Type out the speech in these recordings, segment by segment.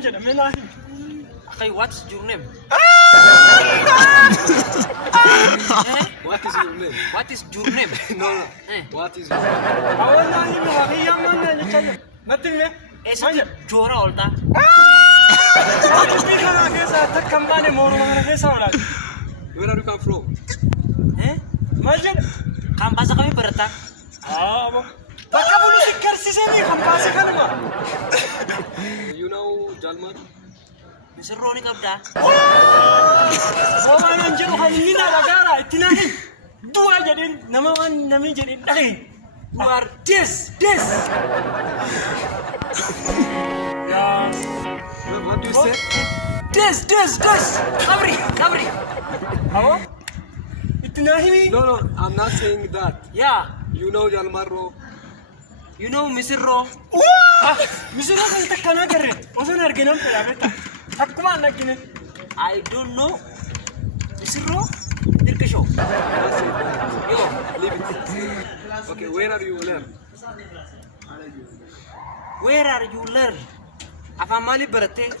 manja menahi. Okay, what's your name? What is your name? What is your name? No. What is your name? Awalnya ini hakiya mana ni caja. Nothing le. Manja jora olta. Tapi kana kesa takkambane moru mana kesa wala. Where are you come from? Manja. Kampasa kami berta. Abo. Baka bulu sikar siseni kampasa kana ma. You know Jalmar? Mr. Roni kabda. Baba nanjiro hamina bagara itinahi. Dua jadin nama nami jadin dai. You are this. Ya. What do you say? This. Kabri. Abo. Itinahi. No, I'm not saying that. Yeah. You know Jalmar? You know Mr. Ro? Misira kan takkana garre. Osan arginam pela beta. Takkuma annakine. I don't know. Mr. Ro? Dirkisho. I'm not saying that. Yo. Leave it. Okay, where are you learn? Where are you learn? Afamali berate.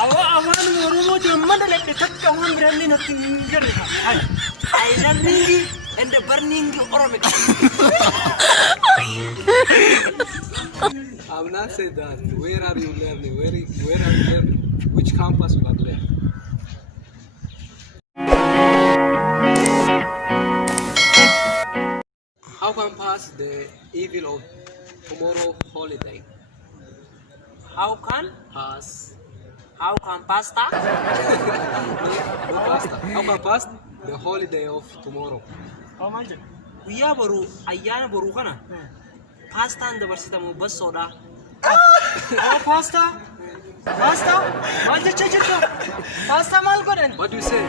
Awan morumo jamada lekte takkawan brandi nothing garre. I learning and the burning Oromic. I'm not saying that. Where are you learning? Where are you learning? Which campus you are learning? How can pass the evil of tomorrow holiday? How can Pass. pasta? No pasta. How can pass the holiday of tomorrow? Manja. Guyyaa boruu ayyaana boruu kana paastaan dabarsitamu bassoodha. Pasta. Manja chejirta. Pasta mal goden. What do you say?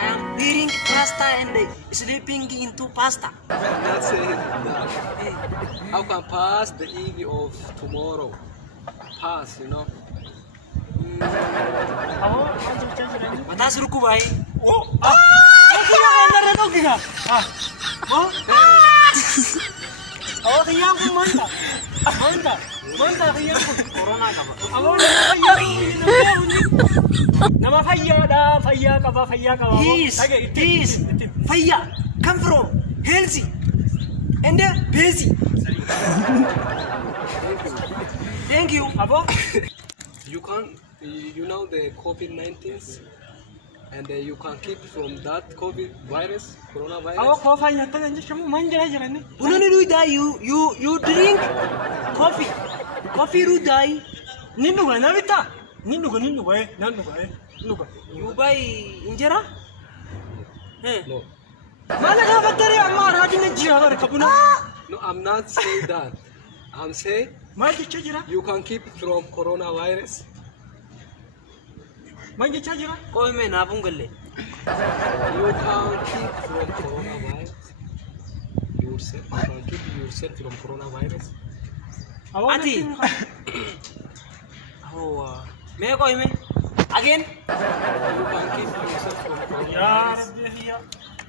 I am eating pasta and sleeping into pasta. I'm not saying that. How can pass the evil of tomorrow? Pass, you know. Manja chejirani. Mataas rukubai. Ogiga. Kiyang ko manta. Kiyang ko. Corona ka ba? Nama fayya ka ba. This. Faya. Come from healthy and busy. Thank you. Abo? You know the COVID-19 and you can keep from that COVID virus, coronavirus. Abo ko fayya ta nje shamu manja jirani. Unani ruda you drink coffee. Coffee rudai. Ninduga nabita. Ninduga. You buy injera? No. Mana ka batare amma radin jiya kabuna. No, I'm not saying that. I'm saying Manja chejira. you can keep from coronavirus. Manja chejira. Koi me na bungalle. You can keep from coronavirus. Yourself. You can keep yourself from coronavirus. Ati. Oh, me koi me. Again? You can keep yourself from coronavirus. Ya Rabbi hiya.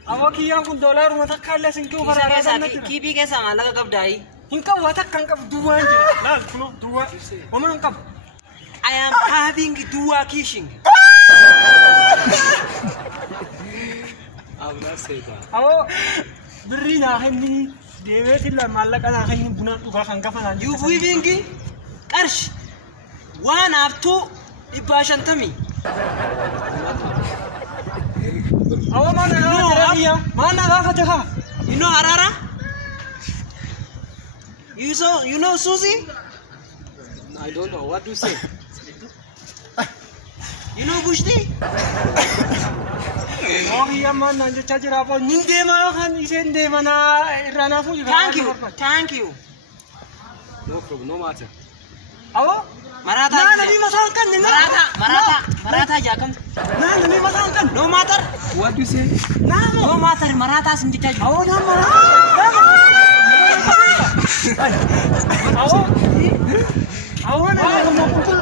Abo kiyang kun dollar mata kala singko Kesa kibi kesa malaga kabdai. Hinka wata kangkap dua aja. Nah, kuno dua. Omong kap. I am having dua kissing. I'm not saying that. Awo beri na hindi dewe tilla malaka na hindi buna tuka kangkap na. You giving qarsh 1 up to ibashantami. Awo mana na mana ka jaha. You know Harara? You know Susie? I don't know. What do you say? You know Bushti? Oh iya mana nje chajira po ninde mana kan isende mana rana fu. Thank you. No problem. No matter. Awo Maratha. na nabi masalkan ni Maratha jakam. na nabi masalkan. No matter. What do you say? No matter Maratha sindita. Awo na mara. Awo na mapukul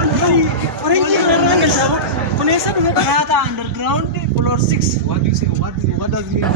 orang ini orang nggak Kunesa dengan Maratha underground floor 6. What do you say? What does it mean?